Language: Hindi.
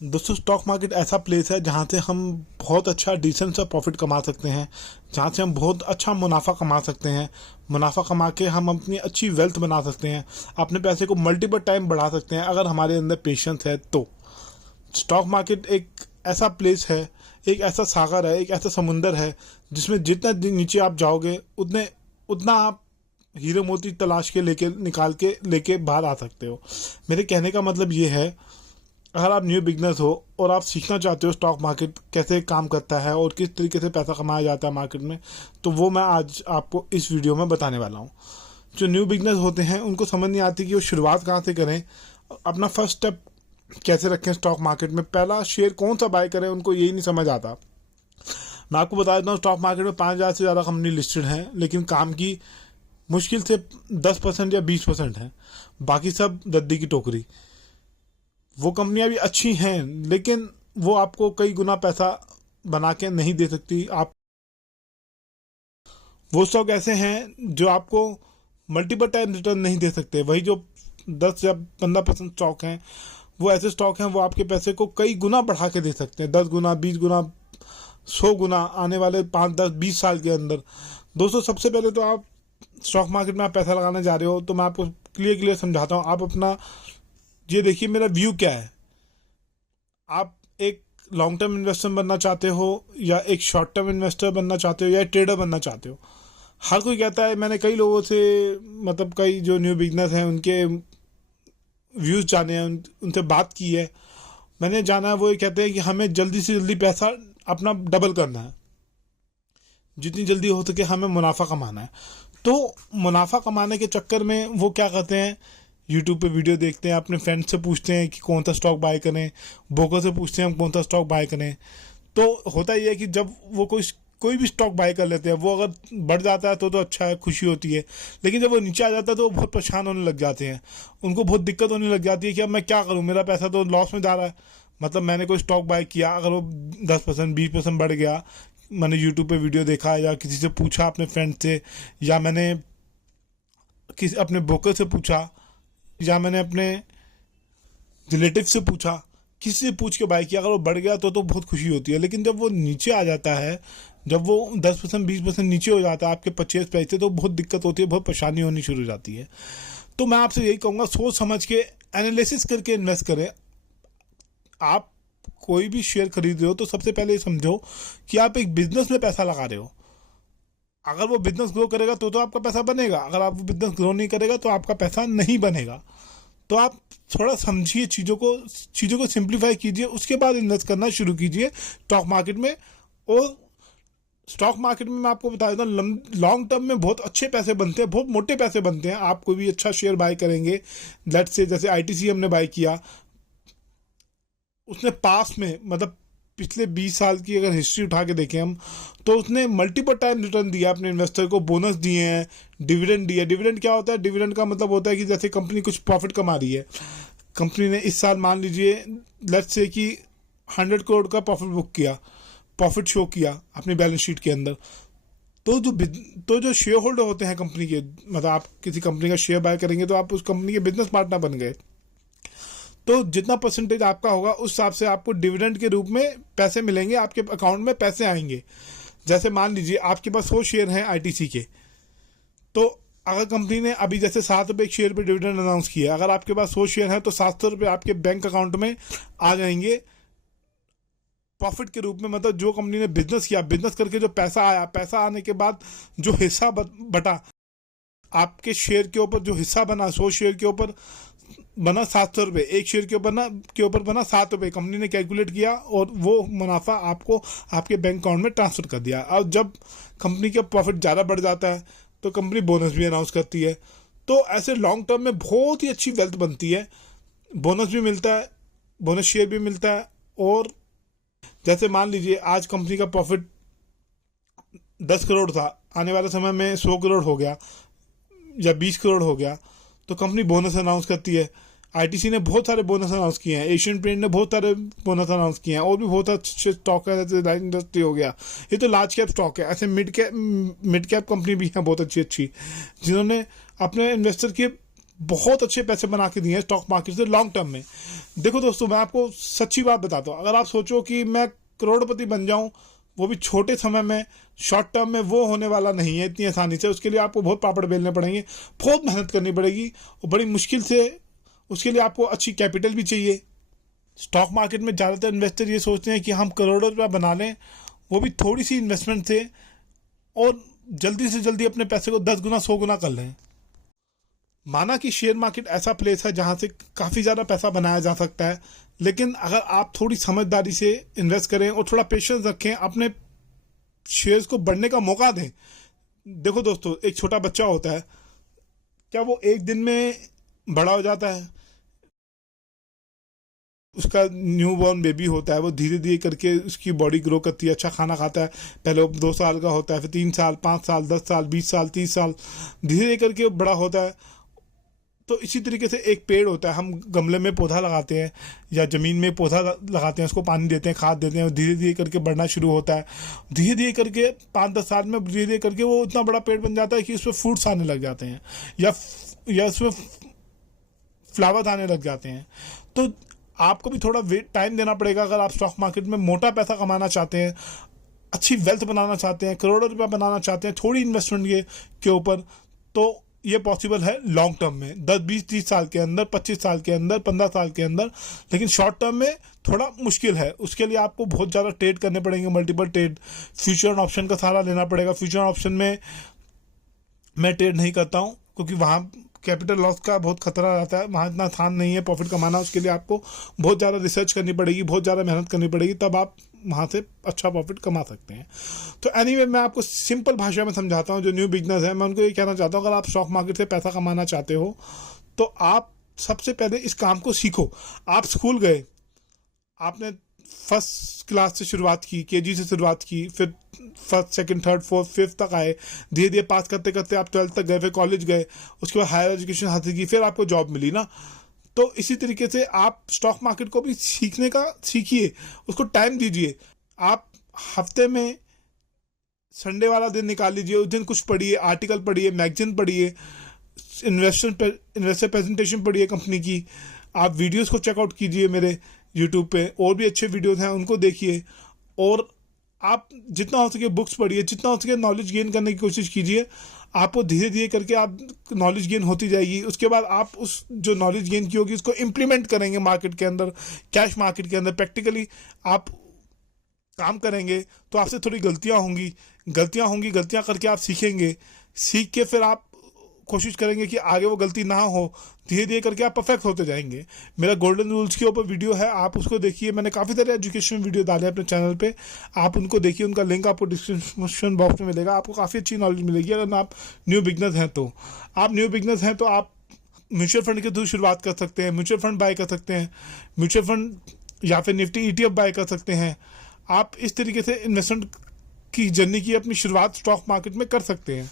दोस्तों, स्टॉक मार्केट ऐसा प्लेस है जहाँ से हम बहुत अच्छा डिसेंट सा प्रॉफिट कमा सकते हैं, जहाँ से हम बहुत अच्छा मुनाफा कमा सकते हैं। मुनाफा कमा के हम अपनी अच्छी वेल्थ बना सकते हैं, अपने पैसे को मल्टीपल टाइम बढ़ा सकते हैं अगर हमारे अंदर पेशेंस है तो। स्टॉक मार्केट एक ऐसा प्लेस है, एक ऐसा सागर है, एक ऐसा समुंदर है जिसमें जितना दिन नीचे आप जाओगे उतने उतना आप हीरे मोती तलाश के लेके निकाल के लेके बाहर आ सकते हो। मेरे कहने का मतलब ये है, अगर आप न्यू बिगनर्स हो और आप सीखना चाहते हो स्टॉक मार्केट कैसे काम करता है और किस तरीके से पैसा कमाया जाता है मार्केट में, तो वो मैं आज आपको इस वीडियो में बताने वाला हूँ। जो न्यू बिगनर्स होते हैं उनको समझ नहीं आती कि वो शुरुआत कहाँ से करें, अपना फर्स्ट स्टेप कैसे रखें स्टॉक मार्केट में, पहला शेयर कौन सा बाय करें, उनको यही नहीं समझ आता। मैं आपको बता देता हूँ, स्टॉक मार्केट में 5,000 से ज़्यादा कंपनी लिस्टेड हैं, लेकिन काम की मुश्किल से 10% या 20% है, बाकी सब दद्दी की टोकरी। वो कंपनियां भी अच्छी हैं लेकिन वो आपको कई गुना पैसा बना के नहीं दे सकती। आप वो स्टॉक ऐसे हैं जो आपको मल्टीपल टाइम रिटर्न नहीं दे सकते। वही जो 10 या 15% स्टॉक हैं, वो ऐसे स्टॉक हैं वो आपके पैसे को कई गुना बढ़ा के दे सकते हैं, 10 गुना, 20 गुना, 100 गुना आने वाले 5, 10, 20 साल के अंदर। दोस्तों, सबसे पहले तो आप स्टॉक मार्केट में आप पैसा लगाने जा रहे हो तो मैं आपको क्लियर समझाता हूँ। आप अपना ये देखिए, मेरा व्यू क्या है। आप एक लॉन्ग टर्म इन्वेस्टर बनना चाहते हो या एक शॉर्ट टर्म इन्वेस्टर बनना चाहते हो या ट्रेडर बनना चाहते हो। हर कोई कहता है, मैंने कई लोगों से, मतलब कई जो न्यू बिगनर्स हैं उनके व्यूज़ जाने हैं, उनसे बात की है, मैंने जाना है। वो ये कहते हैं कि हमें जल्दी से जल्दी पैसा अपना डबल करना है, जितनी जल्दी हो सके हमें मुनाफा कमाना है। तो मुनाफा कमाने के चक्कर में वो क्या करते हैं, यूट्यूब पे वीडियो देखते हैं, अपने फ्रेंड से पूछते हैं कि कौन सा स्टॉक बाय करें, ब्रोकर से पूछते हैं हम कौन सा स्टॉक बाय करें। तो होता ही है कि जब वो कोई भी स्टॉक बाय कर लेते हैं, वो अगर बढ़ जाता है तो अच्छा है, खुशी होती है। लेकिन जब वो नीचे आ जाता है तो वो बहुत परेशान होने लग जाते हैं, उनको बहुत दिक्कत होने लग जाती है कि अब मैं क्या करूँ, मेरा पैसा तो लॉस में जा रहा है। मतलब मैंने कोई स्टॉक बाय किया, अगर वो 10%, 20% बढ़ गया, मैंने यूट्यूब पे वीडियो देखा या किसी से पूछा अपने फ्रेंड से, या मैंने किसी अपने ब्रोकर से पूछा, या मैंने अपने रिलेटिव से पूछा, किसी से पूछ के बाय किया, अगर वो बढ़ गया तो बहुत खुशी होती है। लेकिन जब वो नीचे आ जाता है, जब वो 10%, 20% नीचे हो जाता है आपके परचेज प्राइस से, तो बहुत दिक्कत होती है, बहुत परेशानी होनी शुरू हो जाती है। तो मैं आपसे यही कहूँगा, सोच समझ के एनालिसिस करके इन्वेस्ट करें। आप कोई भी शेयर खरीद रहे हो तो सबसे पहले ये समझो कि आप एक बिजनेस में पैसा लगा रहे हो। अगर वो बिजनेस ग्रो करेगा तो आपका पैसा बनेगा, अगर आप वो बिजनेस ग्रो नहीं करेगा तो आपका पैसा नहीं बनेगा। तो आप थोड़ा समझिए चीज़ों को सिंप्लीफाई कीजिए, उसके बाद इन्वेस्ट करना शुरू कीजिए स्टॉक मार्केट में। और स्टॉक मार्केट में मैं आपको बता देता हूँ, लॉन्ग टर्म में बहुत अच्छे पैसे बनते हैं, बहुत मोटे पैसे बनते हैं। आप कोई भी अच्छा शेयर बाय करेंगे, लेट्स से जैसे आईटीसी हमने बाय किया, उसने पास में, मतलब पिछले 20 साल की अगर हिस्ट्री उठा के देखें हम, तो उसने मल्टीपल टाइम रिटर्न दिया अपने इन्वेस्टर को, बोनस दिए हैं, डिविडेंड दिया। डिविडेंड क्या होता है? डिविडेंड का मतलब होता है कि जैसे कंपनी कुछ प्रॉफिट कमा रही है, कंपनी ने इस साल मान लीजिए लेट्स से कि 100 करोड़ का प्रॉफिट बुक किया, प्रॉफिट शो किया अपनी बैलेंस शीट के अंदर। तो जो शेयर होल्डर होते हैं कंपनी के, मतलब आप किसी कंपनी का शेयर बाय करेंगे तो आप उस कंपनी के बिजनेस पार्टनर बन गए। तो जितना परसेंटेज आपका होगा उस हिसाब से आपको डिविडेंड के रूप में पैसे मिलेंगे, आपके अकाउंट में पैसे आएंगे। जैसे मान लीजिए आपके पास 100 शेयर हैं आईटीसी के, तो अगर कंपनी ने अभी जैसे 7 रुपये एक शेयर पे डिविडेंड अनाउंस किया, अगर आपके पास 100 शेयर हैं तो 700 रुपये आपके बैंक अकाउंट में आ जाएंगे प्रॉफिट के रूप में। मतलब जो कंपनी ने बिजनेस किया, बिजनेस करके जो पैसा आया, पैसा आने के बाद जो हिस्सा बटा, आपके शेयर के ऊपर जो हिस्सा बना, 100 शेयर के ऊपर बना 700 रुपये, एक शेयर के ऊपर बना 7 रुपये, कंपनी ने कैलकुलेट किया और वो मुनाफा आपको आपके बैंक अकाउंट में ट्रांसफर कर दिया। और जब कंपनी का प्रॉफिट ज़्यादा बढ़ जाता है तो कंपनी बोनस भी अनाउंस करती है। तो ऐसे लॉन्ग टर्म में बहुत ही अच्छी वेल्थ बनती है, बोनस भी मिलता है, बोनस शेयर भी मिलता है। और जैसे मान लीजिए आज कंपनी का प्रॉफिट 10 करोड़ था, आने वाले समय में 100 करोड़ हो गया या 20 करोड़ हो गया, तो कंपनी बोनस अनाउंस करती है। आईटीसी ने बहुत सारे बोनस अनाउंस किए हैं, एशियन पेंट ने बहुत सारे बोनस अनाउंस किए हैं, और भी बहुत अच्छे स्टॉक है, जैसे लाइट इंडस्ट्री हो गया। ये तो लार्ज कैप स्टॉक है। ऐसे मिड कैप कंपनी भी हैं बहुत अच्छी अच्छी, जिन्होंने अपने इन्वेस्टर के बहुत अच्छे पैसे बना के दिए हैं स्टॉक मार्केट से लॉन्ग टर्म में। देखो दोस्तों, मैं आपको सच्ची बात बताता हूँ, अगर आप सोचो कि मैं करोड़पति बन जाऊं वो भी छोटे समय में, शॉर्ट टर्म में, वो होने वाला नहीं है इतनी आसानी से। उसके लिए आपको बहुत पापड़ बेलने पड़ेंगे, बहुत मेहनत करनी पड़ेगी और बड़ी मुश्किल से। उसके लिए आपको अच्छी कैपिटल भी चाहिए। स्टॉक मार्केट में ज़्यादातर इन्वेस्टर ये सोचते हैं कि हम करोड़ों रुपया बना लें, वो भी थोड़ी सी इन्वेस्टमेंट से, और जल्दी से जल्दी अपने पैसे को 10 गुना 100 गुना कर लें। माना कि शेयर मार्केट ऐसा प्लेस है जहाँ से काफ़ी ज़्यादा पैसा बनाया जा सकता है, लेकिन अगर आप थोड़ी समझदारी से इन्वेस्ट करें और थोड़ा पेशेंस रखें, अपने शेयर्स को बढ़ने का मौका दें। देखो दोस्तों, एक छोटा बच्चा होता है, क्या वो एक दिन में बड़ा हो जाता है? उसका न्यू बॉर्न बेबी होता है, वो धीरे धीरे करके उसकी बॉडी ग्रो करती है, अच्छा खाना खाता है। पहले वो 2 साल का होता है, फिर 3 साल, 5 साल, 10 साल, 20 साल, 30 साल, धीरे धीरे करके वो बड़ा होता है। तो इसी तरीके से एक पेड़ होता है, हम गमले में पौधा लगाते हैं या ज़मीन में पौधा लगाते हैं, उसको पानी देते हैं, खाद देते हैं, धीरे धीरे करके बढ़ना शुरू होता है। धीरे धीरे करके 5-10 साल में धीरे धीरे करके वो इतना बड़ा पेड़ बन जाता है कि उसमें फ्रूट्स आने लग जाते हैं या उसमें फ्लावर्स आने लग जाते हैं। तो आपको भी थोड़ा टाइम देना पड़ेगा अगर आप स्टॉक मार्केट में मोटा पैसा कमाना चाहते हैं, अच्छी वेल्थ बनाना चाहते हैं, करोड़ों रुपया बनाना चाहते हैं थोड़ी इन्वेस्टमेंट के ऊपर। तो ये पॉसिबल है लॉन्ग टर्म में, 10, 20, 30 साल के अंदर, 25 साल के अंदर, 15 साल के अंदर। लेकिन शॉर्ट टर्म में थोड़ा मुश्किल है। उसके लिए आपको बहुत ज़्यादा ट्रेड करने पड़ेंगे, multiple trade, future and option का सहारा लेना पड़ेगा। फ्यूचर ऑप्शन में मैं ट्रेड नहीं करता हूँ क्योंकि वहाँ कैपिटल लॉस का बहुत खतरा रहता है, वहाँ इतना आसान नहीं है प्रॉफिट कमाना। उसके लिए आपको बहुत ज़्यादा रिसर्च करनी पड़ेगी, बहुत ज़्यादा मेहनत करनी पड़ेगी, तब आप वहाँ से अच्छा प्रॉफिट कमा सकते हैं। तो एनीवे, मैं आपको सिंपल भाषा में समझाता हूँ। जो न्यू बिजनेस है, मैं उनको ये कहना चाहता हूँ, अगर आप स्टॉक मार्केट से पैसा कमाना चाहते हो तो आप सबसे पहले इस काम को सीखो। आप स्कूल गए, आपने फर्स्ट क्लास से शुरुआत की, केजी से शुरुआत की, फिर first, second, third, fourth, fifth तक आए, धीरे धीरे पास करते करते आप 12th तक गए, फिर कॉलेज गए, उसके बाद हायर एजुकेशन हासिल की, फिर आपको जॉब मिली ना। तो इसी तरीके से आप स्टॉक मार्केट को भी सीखिए, उसको टाइम दीजिए। आप हफ्ते में संडे वाला दिन निकाल लीजिए, उस दिन कुछ पढ़िए, आर्टिकल पढ़िए, मैगजीन पढ़िए, इन्वेस्टर प्रेजेंटेशन पढ़िए कंपनी की। आप वीडियोस को चेकआउट कीजिए मेरे यूट्यूब पे, और भी अच्छे वीडियोस हैं उनको देखिए। और आप जितना हो सके बुक्स पढ़िए, जितना हो सके नॉलेज गेन करने की कोशिश कीजिए। आपको धीरे धीरे करके आप नॉलेज गेन होती जाएगी। उसके बाद आप उस जो नॉलेज गेन की होगी उसको इम्प्लीमेंट करेंगे मार्केट के अंदर, कैश मार्केट के अंदर प्रैक्टिकली आप काम करेंगे। तो आपसे थोड़ी गलतियां करके आप सीखेंगे। सीख के फिर आप कोशिश करेंगे कि आगे वो गलती ना हो, धीरे धीरे करके आप परफेक्ट होते जाएंगे। मेरा गोल्डन रूल्स के ऊपर वीडियो है, आप उसको देखिए। मैंने काफ़ी सारे एजुकेशन वीडियो डाले हैं अपने चैनल पे, आप उनको देखिए। उनका लिंक आपको डिस्क्रिप्शन बॉक्स में मिलेगा। आपको काफ़ी अच्छी नॉलेज मिलेगी। अगर आप न्यू बिगनर्स हैं तो आप म्यूचुअल फंड के थ्रू शुरुआत कर सकते हैं, म्यूचुअल फंड बाय कर सकते हैं, म्यूचुअल फंड या फिर निफ्टी ETF बाय कर सकते हैं। आप इस तरीके से इन्वेस्टमेंट की जर्नी की अपनी शुरुआत स्टॉक मार्केट में कर सकते हैं।